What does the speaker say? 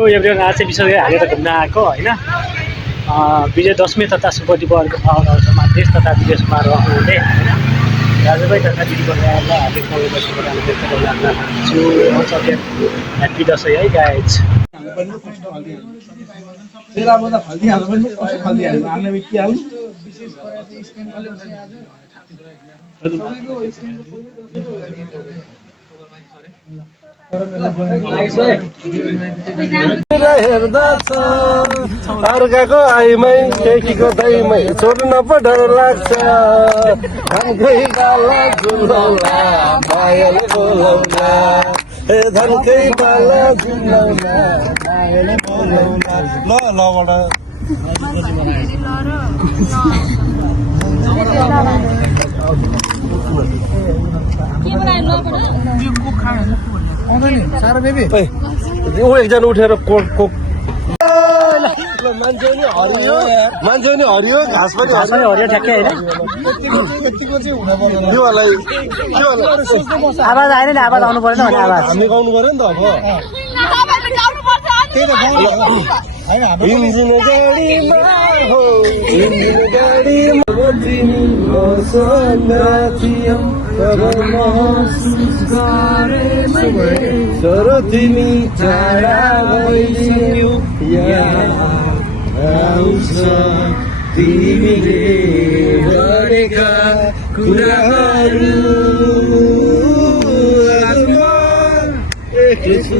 Hello everyone, आज चाहिँ विशेष गरी हालेर घुम्न आएको होइन। विजयदशमी तथा शुभ दिवस अवसरमा देश तथा विदेशमा रहनुहुने दाजुभाइ तथा दिदीबहिनीहरूलाई हार्दिक शुभकामना व्यक्त गर्न चाहन्छु। ह्याप्पी दसैँ है गाइज। हेर्दछ अर्काको आइमै केकीको दैमै छोड्न पो डर लाग्छ। धनकै बाला झुलाउला मायाले बोलाउला, ए धनकै बाला झुलाउला मायाले बोलाउला। लबाट ऊ एकजना उठेर कोक मान्छे नि हरियो घाँस पनि हरियो ठ्याक्कै होइन। आवाज आएन नि, आवाज आउनु परेन भने आवाज हामी गाउनु पर्यो नि त। अब इन्जिन गाडीमा हो इन्जिन गाडीमा तिमी मसँग थियौ तर महसुस गरेँ तर तिमी टाढा भइदियौ। आउँछ तिमीले गरेका कुराहरू एक्लै छु